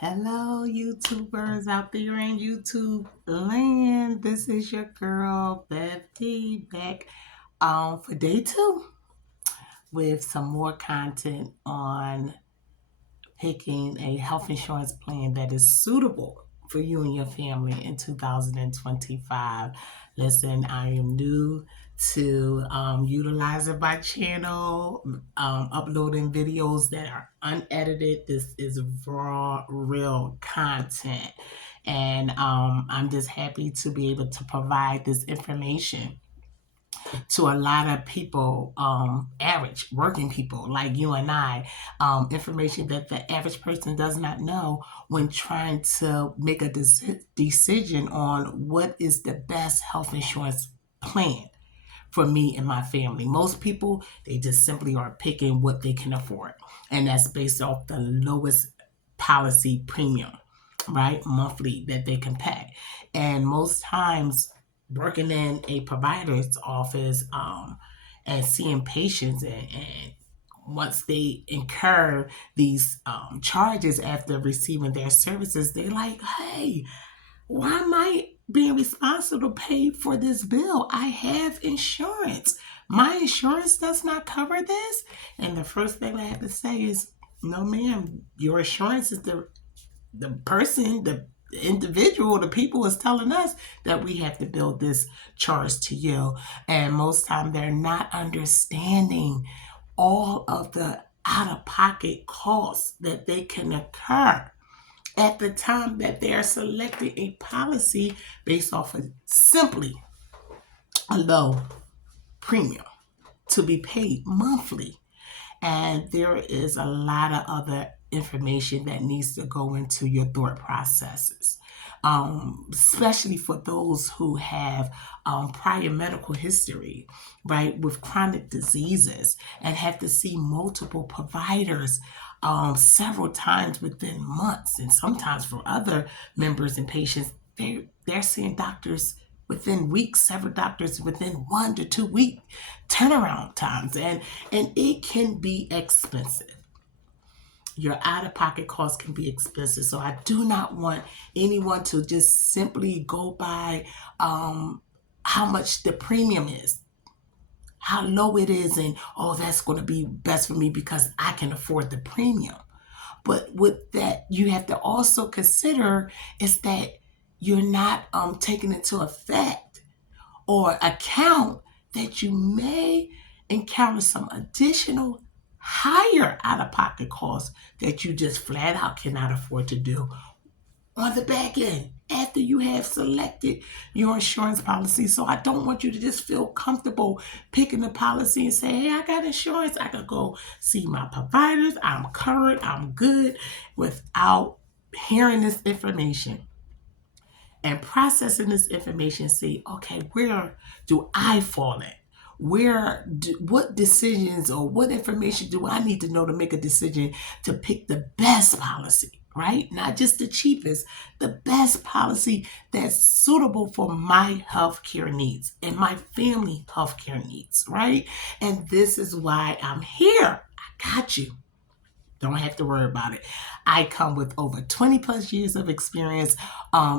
Hello, YouTubers out there in YouTube land. This is your girl, Bev T, back for day two with some more content on picking a health insurance plan that is suitable for you and your family in 2025. Listen, I am new to utilizing my channel, uploading videos that are unedited. This is raw, real content. And I'm just happy to be able to provide this information to a lot of people, average working people like you and I, information that the average person does not know when trying to make a decision on what is the best health insurance plan for me and my family. Most people, they just simply are picking what they can afford, and that's based off the lowest policy premium, right? Monthly that they can pay. And most times, working in a provider's office and seeing patients, and once they incur these charges after receiving their services, they're like, hey, why am I being responsible to pay for this bill? I have insurance. My insurance does not cover this. And the first thing I have to say is, no, ma'am, your insurance is the person, the individual, the people is telling us that we have to build this charge to you. And most time they're not understanding all of the out-of-pocket costs that they can occur at the time that they are selecting a policy based off of simply a low premium to be paid monthly. And there is a lot of other information that needs to go into your thought processes, especially for those who have prior medical history, right, with chronic diseases and have to see multiple providers several times within months. And sometimes for other members and patients, they're seeing doctors within weeks, several doctors within 1 to 2 week turnaround times, and it can be expensive. Your out-of-pocket costs can be expensive, so I do not want anyone to just simply go by how much the premium is, how low it is, and oh, that's going to be best for me because I can afford the premium. But with that, you have to also consider is that you're not taking into effect or account that you may encounter some additional higher out-of-pocket costs that you just flat out cannot afford to do on the back end after you have selected your insurance policy. So I don't want you to just feel comfortable picking the policy and say, hey, I got insurance. I can go see my providers. I'm current. I'm good, without hearing this information and processing this information. See, okay, where do I fall in? What decisions or what information do I need to know to make a decision to pick the best policy, right? Not just the cheapest, the best policy that's suitable for my healthcare needs and my family healthcare needs, right? And this is why I'm here. I got you. Don't have to worry about it. I come with over 20 plus years of experience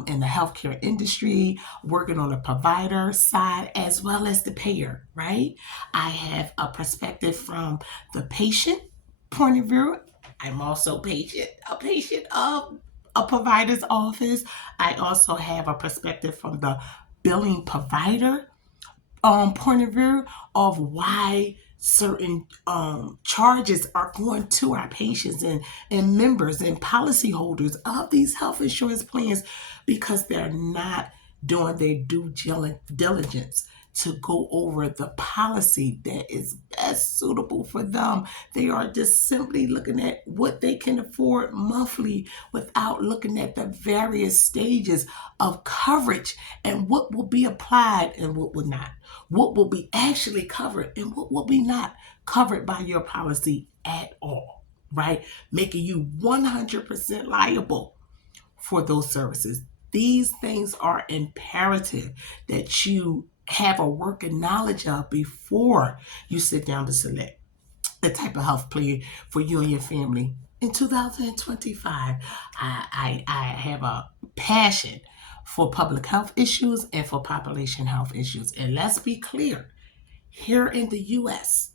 in the healthcare industry, working on the provider side as well as the payer, right? I have a perspective from the patient point of view. I'm also a patient of a provider's office. I also have a perspective from the billing provider point of view of why certain charges are going to our patients and members and policyholders of these health insurance plans because they're not doing their due diligence to go over the policy that is best suitable for them. They are just simply looking at what they can afford monthly without looking at the various stages of coverage and what will be applied and what will not, what will be actually covered and what will be not covered by your policy at all, right? Making you 100% liable for those services. These things are imperative that you have a working knowledge of before you sit down to select the type of health plan for you and your family In 2025, I have a passion for public health issues and for population health issues. And let's be clear, here in the US,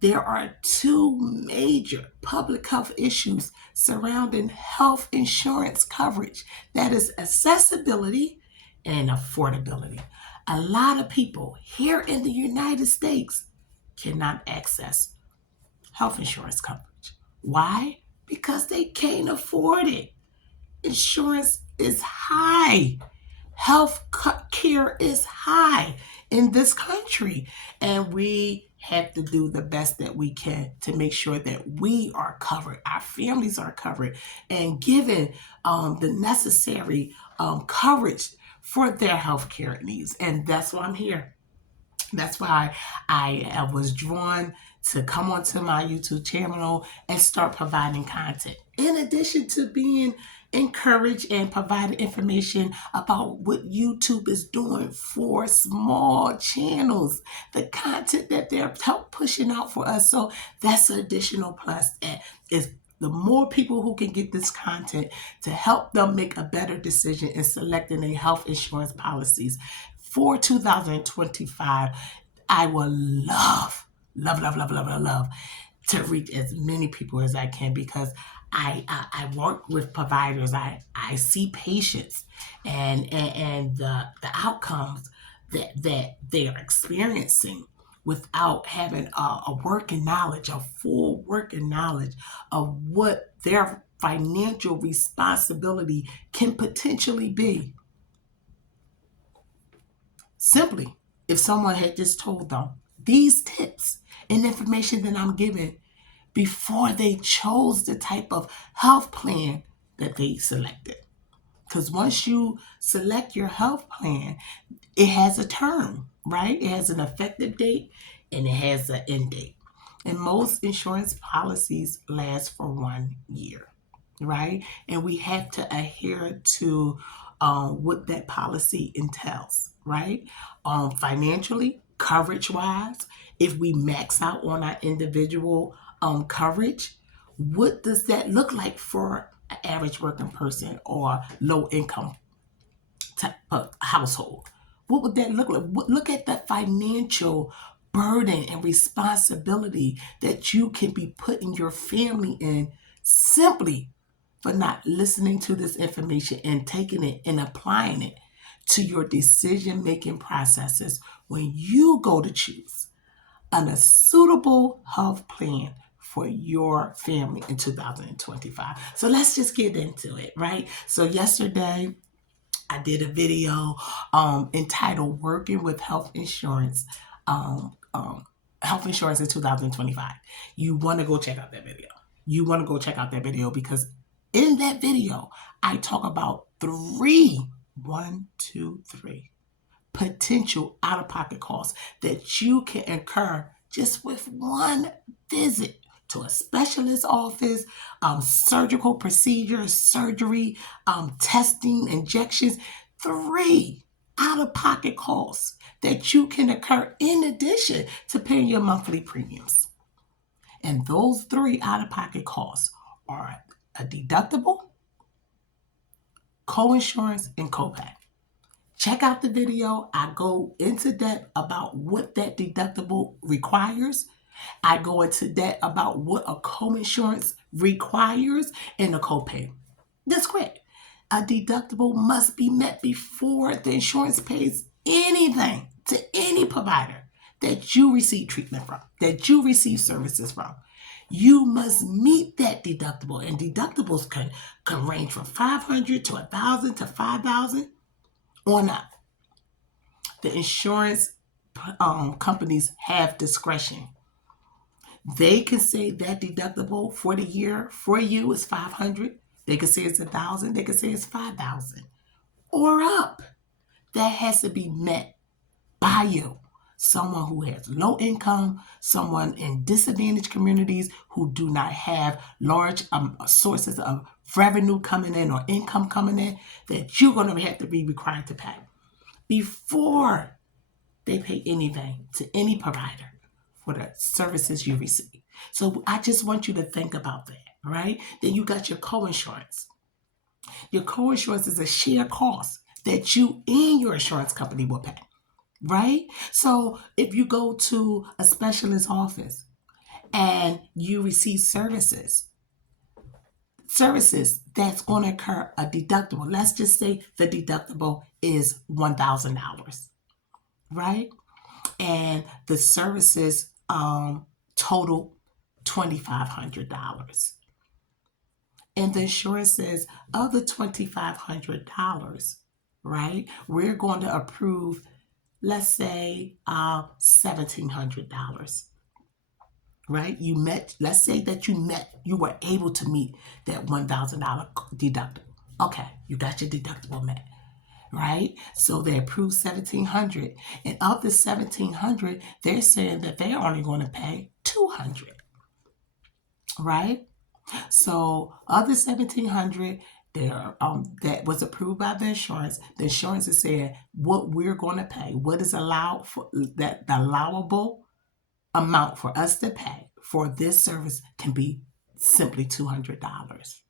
there are two major public health issues surrounding health insurance coverage. That is accessibility and affordability. A lot of people here in the United States cannot access health insurance coverage. Why? Because they can't afford it. Insurance is high. Health care is high in this country. And we have to do the best that we can to make sure that we are covered, our families are covered, and given the necessary coverage for their health care needs. And that's why I'm here. That's why I was drawn to come onto my YouTube channel and start providing content. In addition to being encouraged and providing information about what YouTube is doing for small channels, the content that they're help pushing out for us. So that's an additional plus. And is the more people who can get this content to help them make a better decision in selecting their health insurance policies for 2025, I will love to reach as many people as I can because I work with providers. I see patients and the outcomes that they are experiencing without having a working knowledge, a full working knowledge of what their financial responsibility can potentially be. Simply, if someone had just told them these tips and information that I'm giving before they chose the type of health plan that they selected. Because once you select your health plan, it has a term, right? It has an effective date and it has an end date. And most insurance policies last for 1 year, right? And we have to adhere to what that policy entails, right? Financially, coverage wise, if we max out on our individual coverage, what does that look like for an average working person or low income type of household? What would that look like? Look at the financial burden and responsibility that you can be putting your family in simply for not listening to this information and taking it and applying it to your decision making processes when you go to choose a suitable health plan for your family in 2025. So let's just get into it, right? So yesterday I did a video entitled "Working with Health Insurance in 2025." You want to go check out that video. You want to go check out that video because in that video I talk about three potential out-of-pocket costs that you can incur just with one visit to a specialist office, surgical procedures, surgery, testing, injections. 3 out-of-pocket costs that you can incur in addition to paying your monthly premiums. And those 3 out-of-pocket costs are a deductible, co-insurance, and copay. Check out the video. I go into depth about what that deductible requires. I go into depth about what a co-insurance requires and a copay. That's quick. A deductible must be met before the insurance pays anything to any provider that you receive treatment from, that you receive services from. You must meet that deductible, and deductibles can range from $500 to $1,000 to $5,000 on up. The insurance companies have discretion. They can say that deductible for the year for you is $500. They can say it's $1,000. They can say it's $5,000 or up. That has to be met by you. Someone who has low income, someone in disadvantaged communities who do not have large sources of revenue coming in or income coming in, that you're going to have to be required to pay before they pay anything to any provider for the services you receive. So I just want you to think about that, All right. Then you got your co-insurance. Your co-insurance is a shared cost that you and your insurance company will pay. Right? So if you go to a specialist office and you receive services that's going to incur a deductible. Let's just say the deductible is $1,000, right? And the services total $2,500. And the insurance says of the $2,500, right, we're going to approve, let's say, $1,700. Right? Let's say that you were able to meet that $1,000 deductible. Okay, you got your deductible met, right? So they approved $1,700. And of the $1,700, they're saying that they're only going to pay $200, right? So of the $1,700, that was approved by the insurance is saying what we're going to pay, what is allowed for that the allowable amount for us to pay for this service can be simply $200,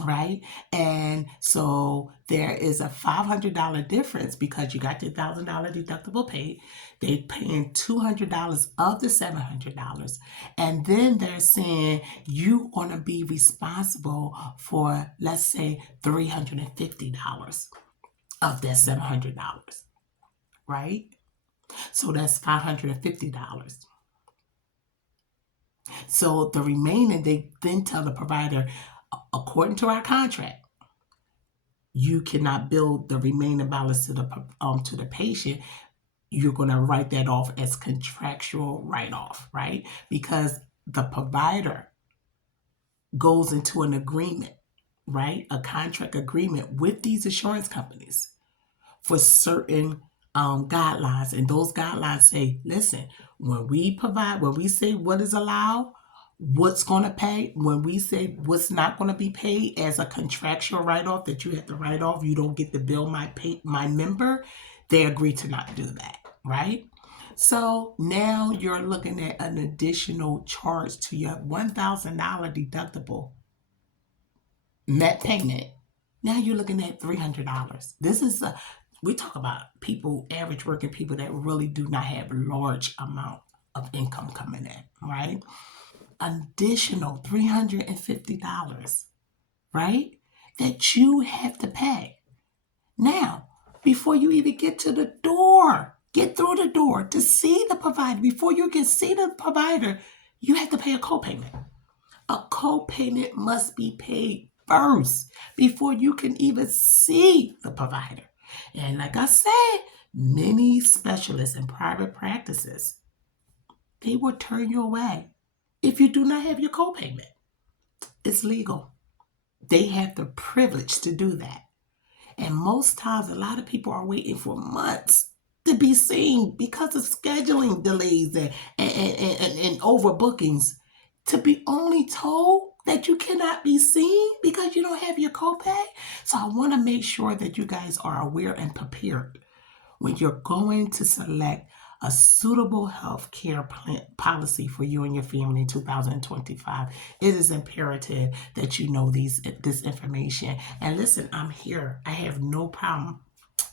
right? And so there is a $500 difference because you got the $1,000 deductible paid. They paying $200 of the $700, and then they're saying you want to be responsible for, let's say, $350 of that $700, right? So that's $550. So the remaining, they then tell the provider, according to our contract, you cannot bill the remaining balance to the patient. You're going to write that off as contractual write-off, right? Because the provider goes into an agreement, right? A contract agreement with these insurance companies for certain guidelines. And those guidelines say, listen, when we say what is allowed, what's going to pay, when we say what's not going to be paid as a contractual write-off that you have to write off, you don't get to bill my member, they agree to not do that, right? So now you're looking at an additional charge to your $1,000 deductible net payment. Now you're looking at $300. We talk about people, average working people that really do not have a large amount of income coming in, right? Additional $350, right? That you have to pay. Now, before you even get through the door to see the provider, before you can see the provider, you have to pay a copayment. A copayment must be paid first before you can even see the provider. And like I said, many specialists in private practices, they will turn you away if you do not have your copayment. It's legal. They have the privilege to do that. And most times, a lot of people are waiting for months to be seen because of scheduling delays and overbookings, to be only told that you cannot be seen because you don't have your copay. So I want to make sure that you guys are aware and prepared when you're going to select a suitable health care plan policy for you and your family in 2025. It is imperative that you know this information. And listen, I'm here. I have no problem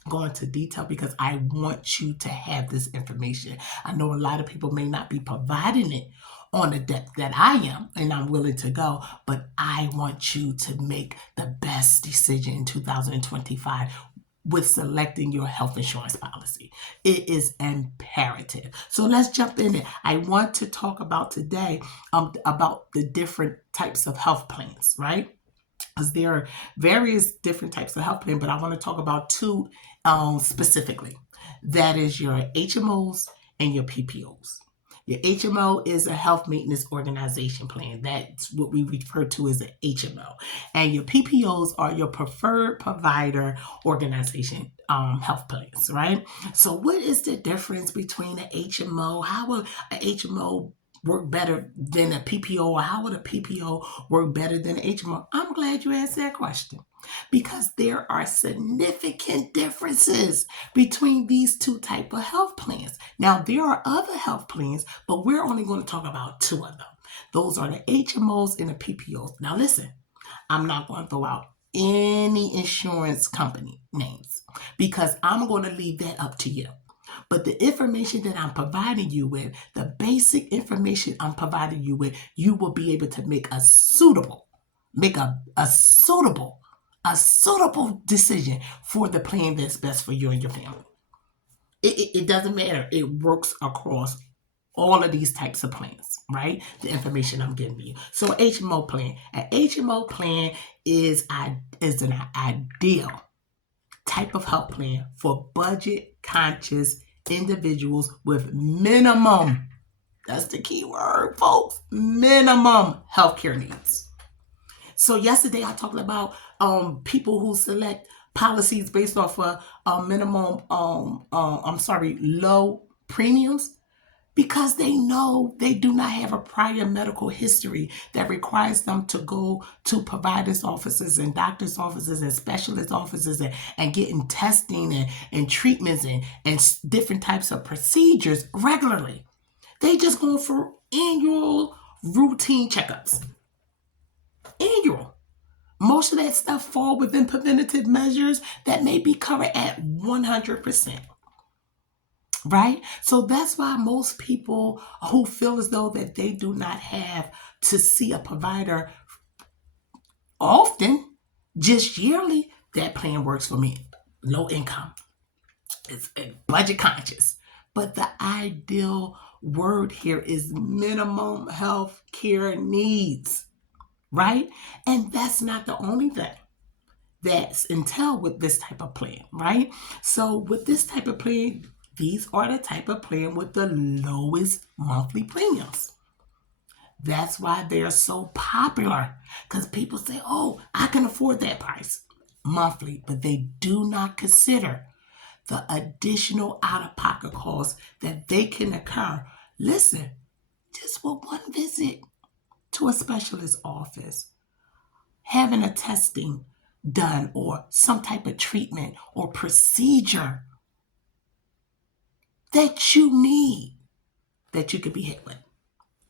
going to detail because I want you to have this information. I know a lot of people may not be providing it on the depth that I am, and I'm willing to go, but I want you to make the best decision in 2025 with selecting your health insurance policy. It is imperative. So let's jump in there. I want to talk about today about the different types of health plans, right? Because there are various different types of health plans, but I want to talk about two specifically. That is your HMOs and your PPOs. Your HMO is a health maintenance organization plan. That's what we refer to as an HMO. And your PPOs are your preferred provider organization health plans, right? So what is the difference between an HMO? How will an HMO work better than a PPO, or how would a PPO work better than an HMO? I'm glad you asked that question because there are significant differences between these two types of health plans. Now, there are other health plans, but we're only going to talk about two of them. Those are the HMOs and the PPOs. Now listen, I'm not going to throw out any insurance company names because I'm going to leave that up to you. But the information that I'm providing you with, the basic information I'm providing you with, you will be able to make a suitable decision for the plan that's best for you and your family. It doesn't matter. It works across all of these types of plans, right? The information I'm giving you. So HMO plan. An HMO plan is an ideal type of health plan for budget conscious individuals with minimum, that's the key word, folks, minimum healthcare needs. So yesterday I talked about people who select policies based off of minimum, low premiums, because they know they do not have a prior medical history that requires them to go to providers' offices and doctors' offices and specialist offices and getting testing and treatments and different types of procedures regularly. They just go for annual routine checkups. Annual. Most of that stuff fall within preventative measures that may be covered at 100%. Right? So that's why most people who feel as though that they do not have to see a provider often, just yearly, that plan works for me. Low income. It's budget conscious. But the ideal word here is minimum health care needs. Right? And that's not the only thing that's entailed with this type of plan, right? So with this type of plan, these are the type of plan with the lowest monthly premiums. That's why they're so popular, because people say, oh, I can afford that price monthly, but they do not consider the additional out-of-pocket costs that they can occur. Listen, just for one visit to a specialist office, having a testing done or some type of treatment or procedure that you need, that you could be hit with.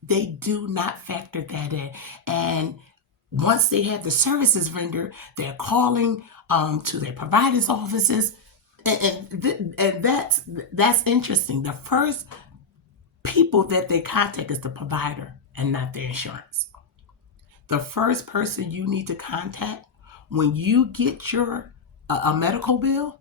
They do not factor that in. And once they have the services rendered, they're calling to their providers' offices. And that's interesting. The first people that they contact is the provider and not their insurance. The first person you need to contact when you get your a medical bill,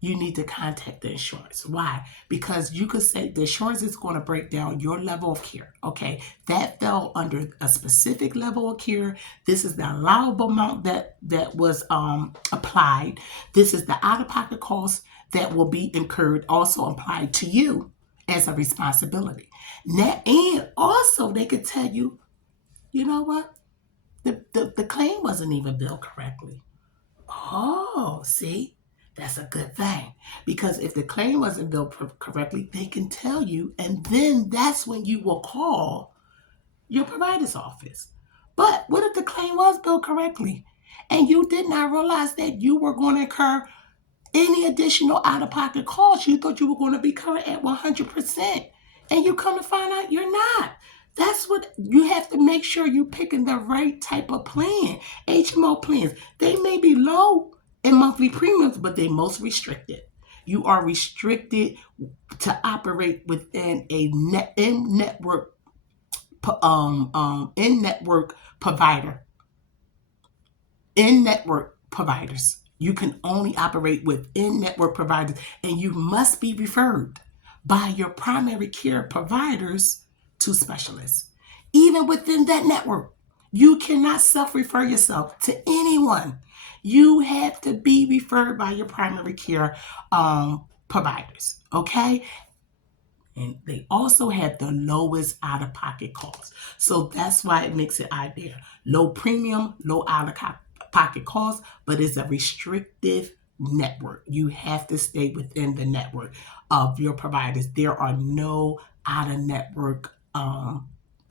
you need to contact the insurance. Why? Because you could say the insurance is going to break down your level of care. Okay, that fell under a specific level of care. This is the allowable amount that was applied. This is the out-of-pocket cost that will be incurred, also applied to you as a responsibility. Now, and also they could tell you, you know what? The claim wasn't even billed correctly. Oh, see? That's a good thing. Because if the claim wasn't billed correctly, they can tell you, and then that's when you will call your provider's office. But what if the claim was billed correctly and you did not realize that you were going to incur any additional out-of-pocket costs? You thought you were going to be covered at 100%, and you come to find out you're not. That's what you have to make sure you're picking the right type of plan. HMO plans, they may be low in monthly premiums, but they're most restricted. You are restricted to operate within a in-network provider. In-network providers. You can only operate with in-network providers, and you must be referred by your primary care providers to specialists. Even within that network, you cannot self-refer yourself to anyone. You have to be referred by your primary care providers, okay? And they also have the lowest out-of-pocket costs. So that's why it makes it ideal. Low premium, low out-of-pocket costs, but it's a restrictive network. You have to stay within the network of your providers. There are no out-of-network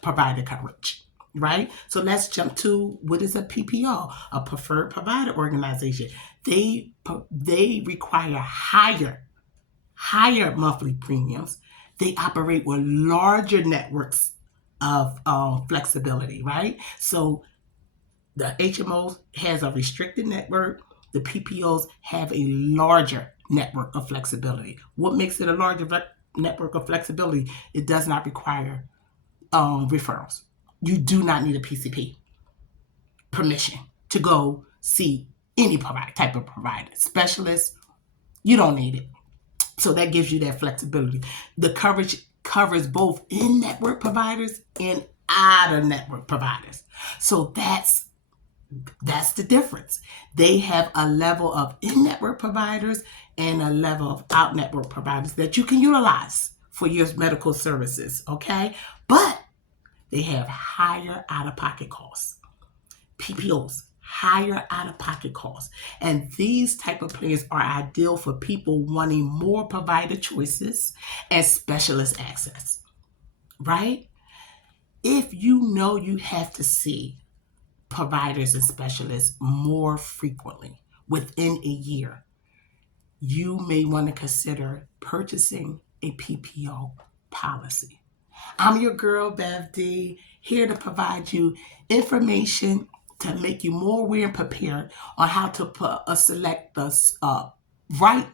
provider coverage, right? So let's jump to what is a PPO, a preferred provider organization. They require higher monthly premiums. They operate with larger networks of flexibility, right? So the HMOs has a restricted network. The PPOs have a larger network of flexibility. What makes it a larger network of flexibility? It does not require referrals. You do not need a PCP permission to go see any type of provider. Specialist, you don't need it. So that gives you that flexibility. The coverage covers both in-network providers and out-of-network providers. So that's the difference. They have a level of in-network providers and a level of out-network providers that you can utilize for your medical services, okay? But they have higher out-of-pocket costs. PPOs, higher out-of-pocket costs. And these type of plans are ideal for people wanting more provider choices and specialist access, right? If you know you have to see providers and specialists more frequently within a year, you may want to consider purchasing a PPO policy. I'm your girl, Bev D, here to provide you information to make you more aware and prepared on how to select the right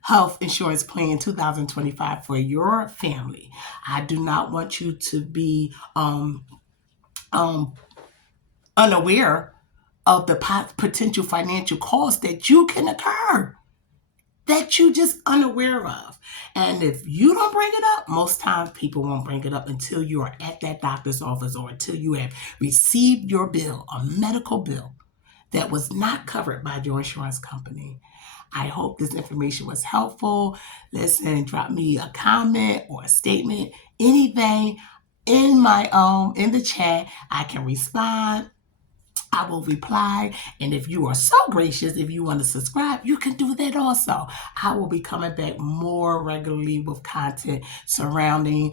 health insurance plan in 2025 for your family. I do not want you to be unaware of the potential financial costs that you can occur, that you just unaware of. And if you don't bring it up, most times people won't bring it up until you are at that doctor's office or until you have received your bill, a medical bill that was not covered by your insurance company. I hope this information was helpful. Listen, drop me a comment or a statement, anything in the chat. I can respond. I will reply. And if you are so gracious, if you want to subscribe, you can do that also. I will be coming back more regularly with content surrounding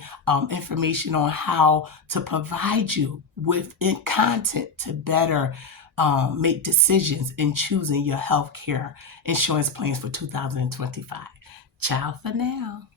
information on how to provide you with content to better make decisions in choosing your healthcare insurance plans for 2025. Ciao for now.